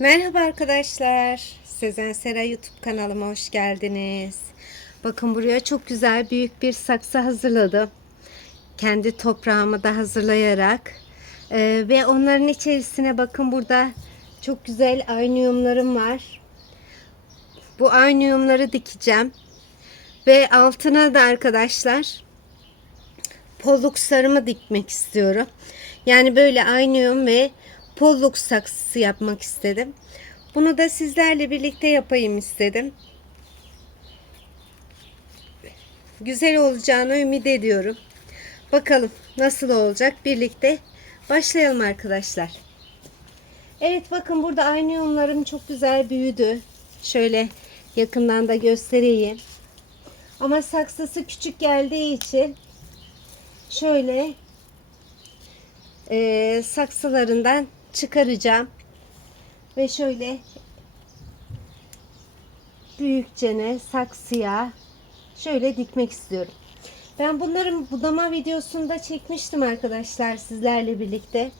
Merhaba arkadaşlar. Sezen Sera YouTube kanalıma hoş geldiniz. Bakın buraya çok güzel büyük bir saksı hazırladım. Kendi toprağımı da hazırlayarak. Ee, ve onların içerisine bakın burada çok güzel ayniyumlarım var. Bu ayniyumları dikeceğim. Ve altına da arkadaşlar pollukslarımı dikmek istiyorum. Yani böyle aynıyum ve polluk saksısı yapmak istedim. Bunu da sizlerle birlikte yapayım istedim. Güzel olacağını ümit ediyorum. Bakalım nasıl olacak birlikte başlayalım arkadaşlar. Evet bakın burada aynıyumlarım çok güzel büyüdü. Şöyle yakından da göstereyim. Ama saksısı küçük geldiği için şöyle e, saksılarından çıkaracağım. Ve şöyle büyükçene saksıya şöyle dikmek istiyorum. Ben bunların budama videosunda çekmiştim arkadaşlar sizlerle birlikte.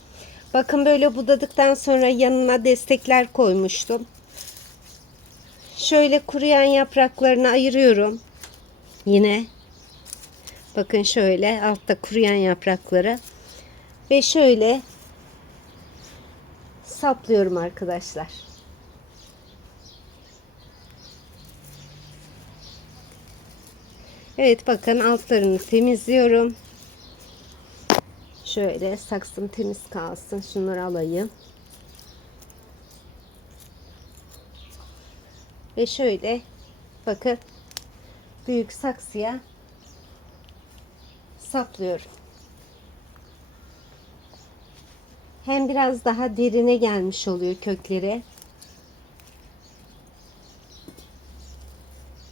Bakın böyle budadıktan sonra yanına destekler koymuştum. Şöyle kuruyan yapraklarını ayırıyorum. Yine bakın şöyle altta kuruyan yaprakları ve şöyle saplıyorum arkadaşlar. Evet bakın altlarını temizliyorum. Şöyle saksım temiz kalsın. Şunları alayım. Ve şöyle bakın büyük saksıya saplıyorum. Hem biraz daha derine gelmiş oluyor kökleri.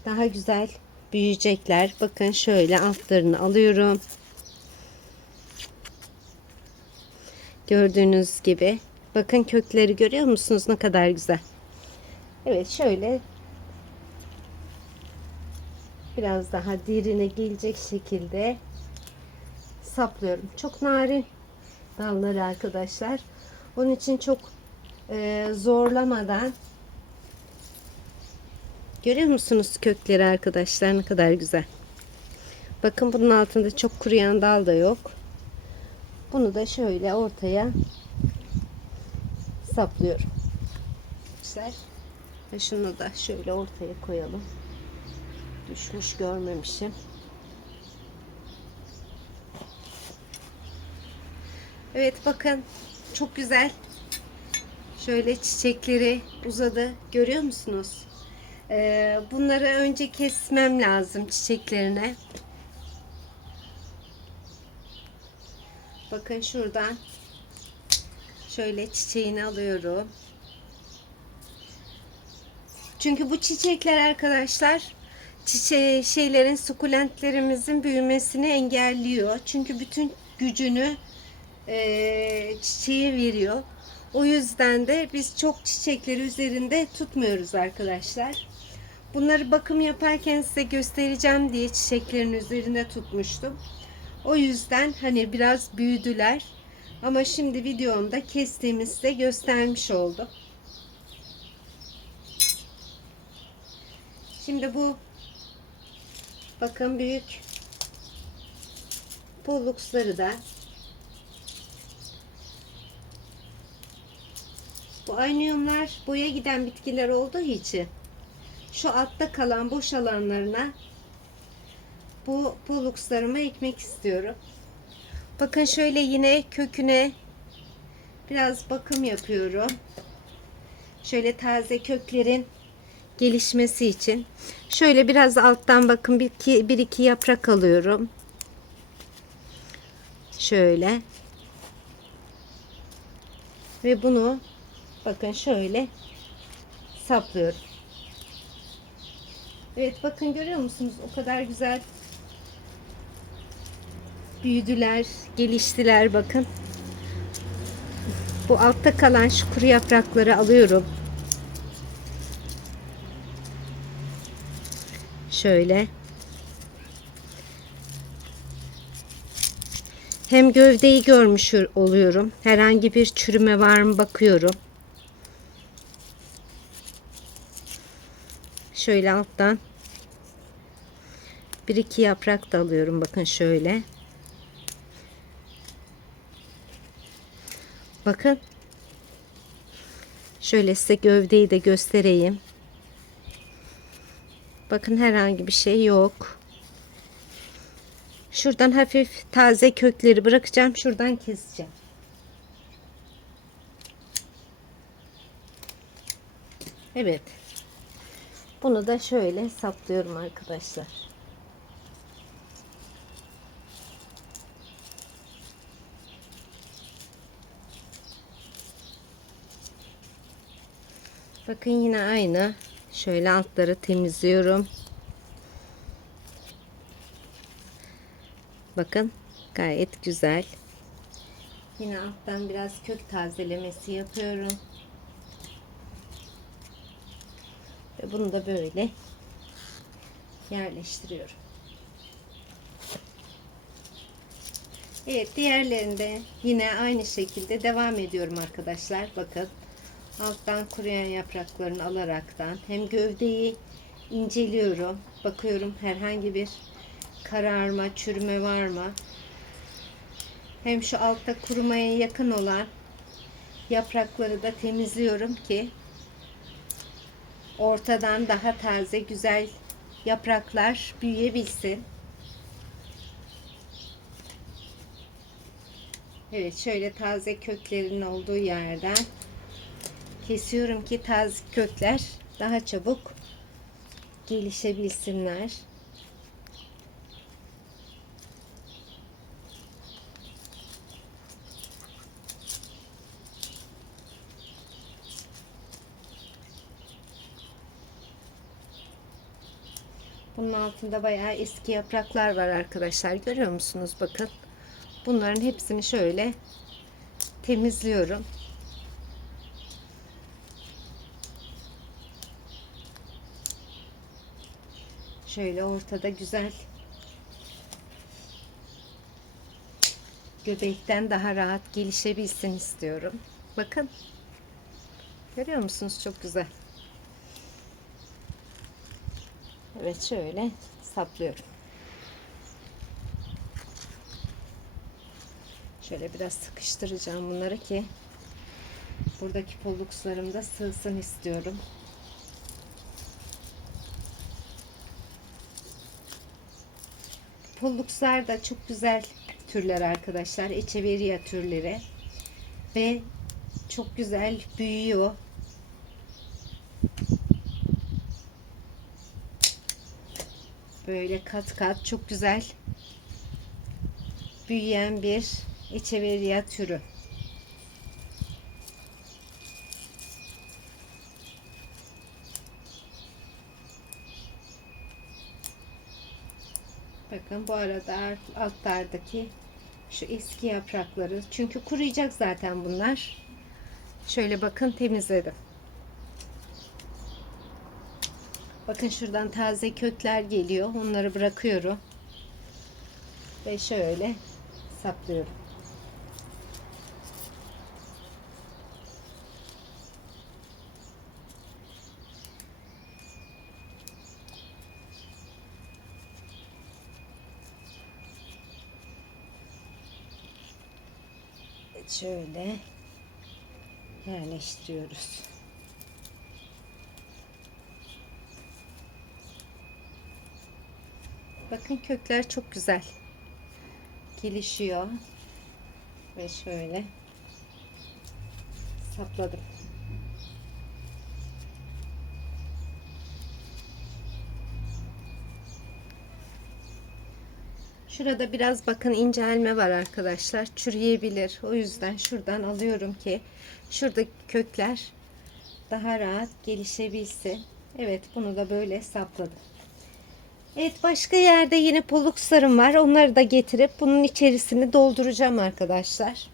Daha güzel büyüyecekler. Bakın şöyle altlarını alıyorum. Gördüğünüz gibi. Bakın kökleri görüyor musunuz? Ne kadar güzel. Evet şöyle biraz daha derine gelecek şekilde saplıyorum. Çok narin dalları arkadaşlar. Onun için çok e, zorlamadan görüyor musunuz kökleri arkadaşlar ne kadar güzel. Bakın bunun altında çok kuruyan dal da yok. Bunu da şöyle ortaya saplıyorum. Arkadaşlar ve şunu da şöyle ortaya koyalım. Düşmüş görmemişim. Evet bakın çok güzel. Şöyle çiçekleri uzadı. Görüyor musunuz? Ee, bunları önce kesmem lazım çiçeklerine. Bakın şuradan şöyle çiçeğini alıyorum. Çünkü bu çiçekler arkadaşlar çiçeği şeylerin sukulentlerimizin büyümesini engelliyor. Çünkü bütün gücünü e, çiçeği veriyor. O yüzden de biz çok çiçekleri üzerinde tutmuyoruz arkadaşlar. Bunları bakım yaparken size göstereceğim diye çiçeklerin üzerinde tutmuştum. O yüzden hani biraz büyüdüler. Ama şimdi videomda kestiğimizde göstermiş oldum. Şimdi bu bakın büyük polluksları da Bu ayniyumlar boya giden bitkiler olduğu için şu altta kalan boş alanlarına bu polukslarımı ekmek istiyorum. Bakın şöyle yine köküne biraz bakım yapıyorum. Şöyle taze köklerin gelişmesi için. Şöyle biraz alttan bakın bir iki, bir iki yaprak alıyorum. Şöyle. Ve bunu Bakın şöyle saplıyorum. Evet bakın görüyor musunuz? O kadar güzel büyüdüler, geliştiler bakın. Bu altta kalan şu kuru yaprakları alıyorum. Şöyle. Hem gövdeyi görmüş oluyorum. Herhangi bir çürüme var mı bakıyorum. Şöyle alttan bir iki yaprak da alıyorum. Bakın şöyle. Bakın. Şöyle size gövdeyi de göstereyim. Bakın herhangi bir şey yok. Şuradan hafif taze kökleri bırakacağım. Şuradan keseceğim. Evet. Bunu da şöyle saplıyorum arkadaşlar. Bakın yine aynı. Şöyle altları temizliyorum. Bakın gayet güzel. Yine alttan biraz kök tazelemesi yapıyorum. Ve bunu da böyle yerleştiriyorum. Evet diğerlerinde yine aynı şekilde devam ediyorum arkadaşlar. Bakın alttan kuruyan yapraklarını alaraktan hem gövdeyi inceliyorum. Bakıyorum herhangi bir kararma, çürüme var mı? Hem şu altta kurumaya yakın olan yaprakları da temizliyorum ki ortadan daha taze güzel yapraklar büyüyebilsin. Evet şöyle taze köklerin olduğu yerden kesiyorum ki taze kökler daha çabuk gelişebilsinler. Bunun altında bayağı eski yapraklar var arkadaşlar. Görüyor musunuz? Bakın. Bunların hepsini şöyle temizliyorum. Şöyle ortada güzel göbekten daha rahat gelişebilsin istiyorum. Bakın. Görüyor musunuz? Çok güzel. Evet şöyle saplıyorum. Şöyle biraz sıkıştıracağım bunları ki buradaki pollukslarım da sığsın istiyorum. Pollukslar da çok güzel türler arkadaşlar. Echeveria türleri. Ve çok güzel büyüyor. Böyle kat kat çok güzel büyüyen bir Echeveria türü. Bakın bu arada altlardaki şu eski yaprakları çünkü kuruyacak zaten bunlar. Şöyle bakın temizledim. Bakın şuradan taze kökler geliyor. Onları bırakıyorum. Ve şöyle saplıyorum. Şöyle yerleştiriyoruz. Bakın kökler çok güzel gelişiyor. Ve şöyle sapladım. Şurada biraz bakın incelme var arkadaşlar. Çürüyebilir. O yüzden şuradan alıyorum ki şuradaki kökler daha rahat gelişebilsin. Evet bunu da böyle sapladım. Evet başka yerde yine polukslarım var. Onları da getirip bunun içerisini dolduracağım arkadaşlar.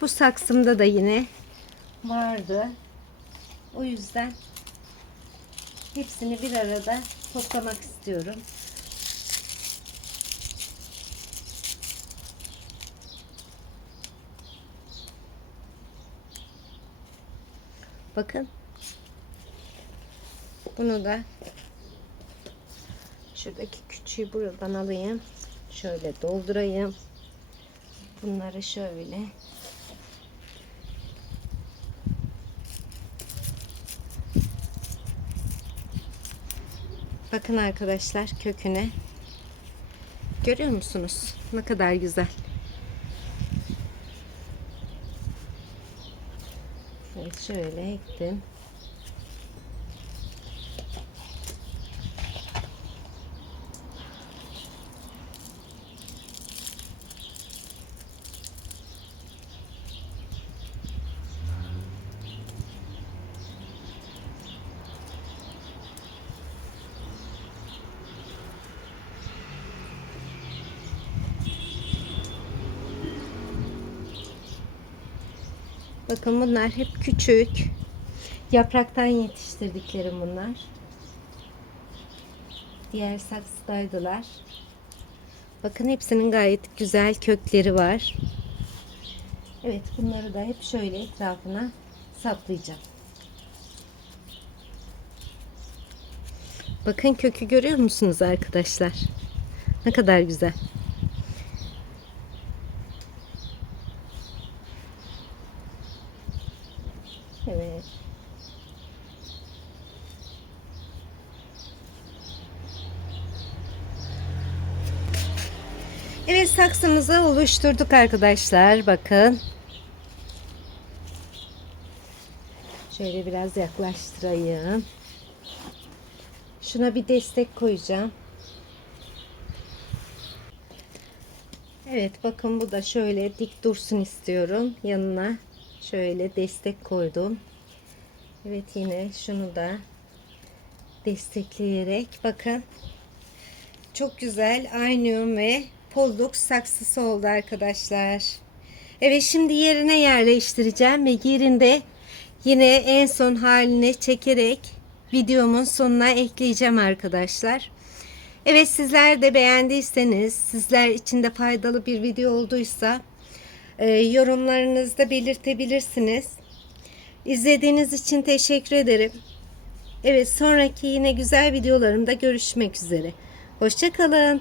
Bu saksımda da yine vardı. O yüzden hepsini bir arada toplamak istiyorum. Bakın. Bunu da şuradaki küçüğü buradan alayım. Şöyle doldurayım. Bunları şöyle Bakın arkadaşlar köküne. Görüyor musunuz? Ne kadar güzel. Evet şöyle ektim. Bakın bunlar hep küçük. Yapraktan yetiştirdiklerim bunlar. Diğer saksıdaydılar. Bakın hepsinin gayet güzel kökleri var. Evet bunları da hep şöyle etrafına saplayacağım. Bakın kökü görüyor musunuz arkadaşlar? Ne kadar güzel. Evet. Evet oluşturduk arkadaşlar. Bakın. Şöyle biraz yaklaştırayım. Şuna bir destek koyacağım. Evet bakın bu da şöyle dik dursun istiyorum. Yanına şöyle destek koydum. Evet yine şunu da destekleyerek bakın. Çok güzel aynıyum ve polluk saksısı oldu arkadaşlar. Evet şimdi yerine yerleştireceğim ve yerinde yine en son haline çekerek videomun sonuna ekleyeceğim arkadaşlar. Evet sizler de beğendiyseniz, sizler için de faydalı bir video olduysa e, yorumlarınızda belirtebilirsiniz. İzlediğiniz için teşekkür ederim. Evet sonraki yine güzel videolarımda görüşmek üzere. Hoşçakalın.